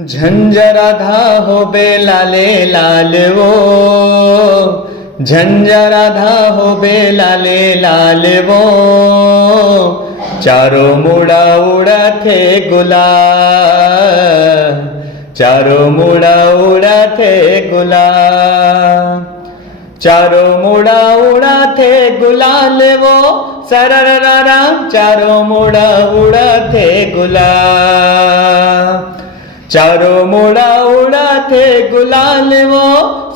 झंझराधा हो बे लाले लाल वो, झंझराधा हो बे लाले लाल वो, चारों मुड़ा उड़ा थे गुलाब, चारों मुड़ा उड़ा थे गुलाब, चारों मुड़ा उड़ा थे गुलाल वो, सररररा चारों मुड़ा उड़ा थे गुलाब, चारों मुड़ा उड़ा थे गुलाल वो,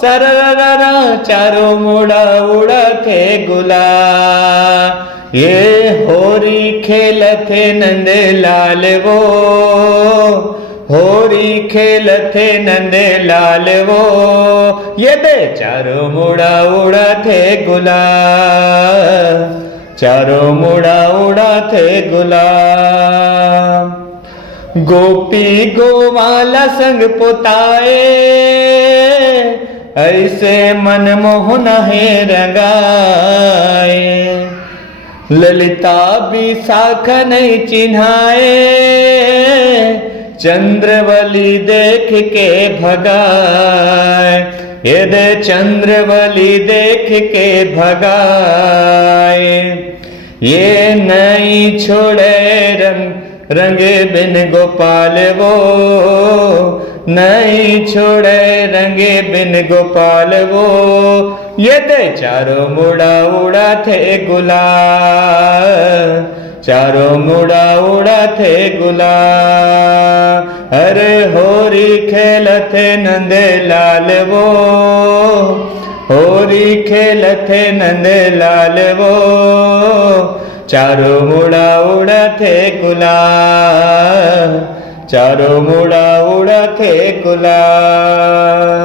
सररररा चारों मुड़ा उड़ा थे गुलाल। ये होरी खेलथे नंद लाल वो, होरी खेलथे नंद लाल वो, ये दे चारों मुड़ा उड़ा थे गुलाल, चारों मुड़ा उड़ा थे गुलाल। गोपी गोवाला संग पोताए, ऐसे मनमोहन है रंगाए, ललिता विशाख नहीं चिन्हाए, चंद्रवली देख के भगाए, ये दे चंद्रवली देख के भगाए। ये नहीं छोड़े रंगे बिन गोपाल वो, नहीं छोड़े रंगे बिन गोपाल वो, ये दे चारों मुड़ा उड़ा थे गुलाल, चारों मुड़ा उड़ा थे गुलाल। अरे होरी खेलथे नंद लाल वो, होरी खेलथे नंद लाल वो, चारों मुड़ा उड़ा थे गुलाल, चारों मुड़ा उड़ा थे गुलाल।